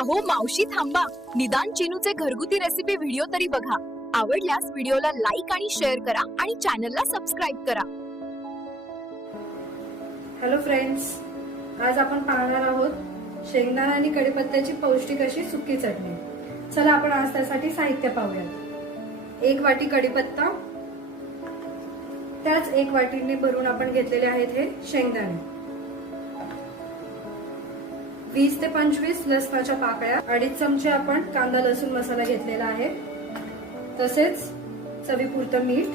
अहो मावशी थांबा, निदान चिनूचे घरगुती रेसिपी व्हिडिओ तरी बघा. आवडल्यास व्हिडिओला लाईक आणि शेअर करा आणि चॅनलला सबस्क्राईब करा. हॅलो फ्रेंड्स, आज आपण पाहणार आहोत शेंगदाणा आणि कढीपत्त्याची पौष्टिक अशी सुकी चटणी. चला आपण आज त्यासाठी साहित्य पाहूयात. 1 वाटी कढीपत्ता, त्याच 1 वाटीने भरून आपण घेतलेले आहेत हे शेंगदाणे. 20 ते 25 लसणाच्या पाकळ्या, 2.5 चमचे आपण कांदा लसूण मसाला घेतलेला आहे, तसेच चवीपुरतं मीठ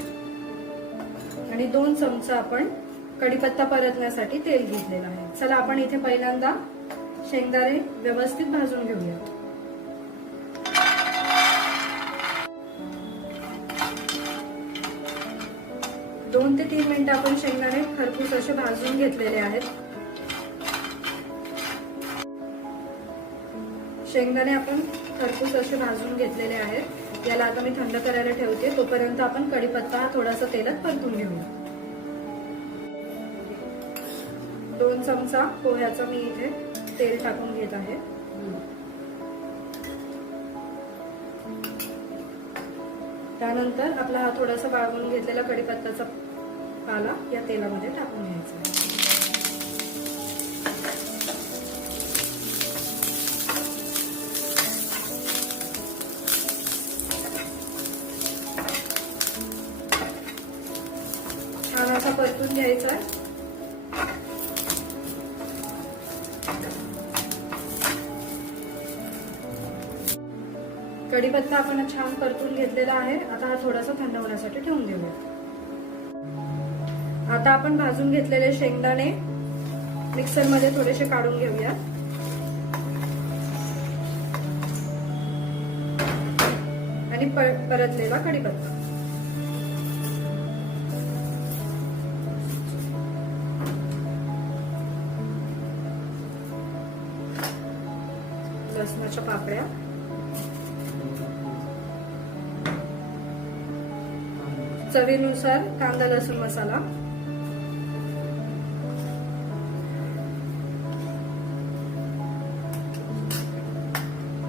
आणि 2 चमचे आपण कढीपत्ता परतण्यासाठी तेल घेतलेलं आहे. चला आपण इथे पहिल्यांदा शेंगदाणे व्यवस्थित भाजून घेऊया. दोन ते 3 मिनिटं आपण शेंगदाणे खरपूस असे भाजून घेतलेले आहेत. शेंगदाणे आपण खरपूस असे भाजून घेतलेले आहेत. याला आता मी थंड करायला ठेवते. तोपर्यंत आपण कढीपत्ता हा थोडासा तेलात परतून घेऊया. 2 चमचा पोह्याचं मी इथे तेल टाकून घेत आहे. त्यानंतर आपला हा थोडासा वाळवून घेतलेला कढीपत्त्याचा पाला या तेलामध्ये टाकून घ्यायचा आहे. छान असा परतून घ्यायचा आहे. कढीपत्ता आपण छान परतून घेतलेला आहे. आता हा थोडासा थंड होण्यासाठी ठेवून देऊया. आता आपण भाजून घेतलेले शेंगदाणे मिक्सर मध्ये थोडेसे काढून घेऊया आणि परतलेला कढीपत्ता. लसणाच्या पाकळ्या, चवीनुसार कांदा लसूण मसाला,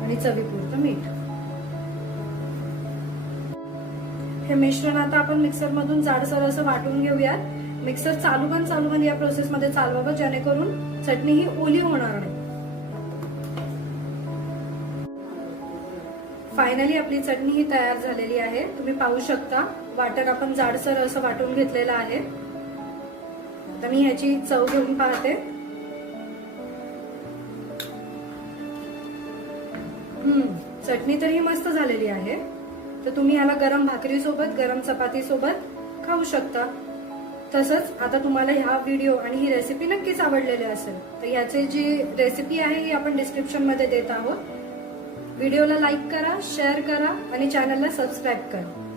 आणि चवीपुरतं मीठ. हे मिश्रण आता आपण मिक्सर मधून जाडसर असं वाटून घेऊयात. मिक्सर चालू बंद या प्रोसेस मध्ये चालवावं, जेणेकरून चटणी ही ओली होणार नाही. फायनली आपली चटणी ही तयार झालेली आहे. तुम्ही पाहू शकता वाटण आपण जाडसर असं वाटून घेतलेलं आहे. आता मी ह्याची चव घेऊन पाहते. चटणी तर ही मस्त झालेली आहे. तर तुम्ही ह्याला गरम भाकरी सोबत, गरम चपाती सोबत खाऊ शकता. तसंच आता तुम्हाला ह्या व्हिडिओ आणि ही रेसिपी नक्कीच आवडलेली असेल, तर ह्याची जी रेसिपी आहे ही आपण डिस्क्रिप्शन मध्ये देत आहोत. व्हिडिओला लाईक करा, शेअर करा आणि चॅनलला सबस्क्राईब करा.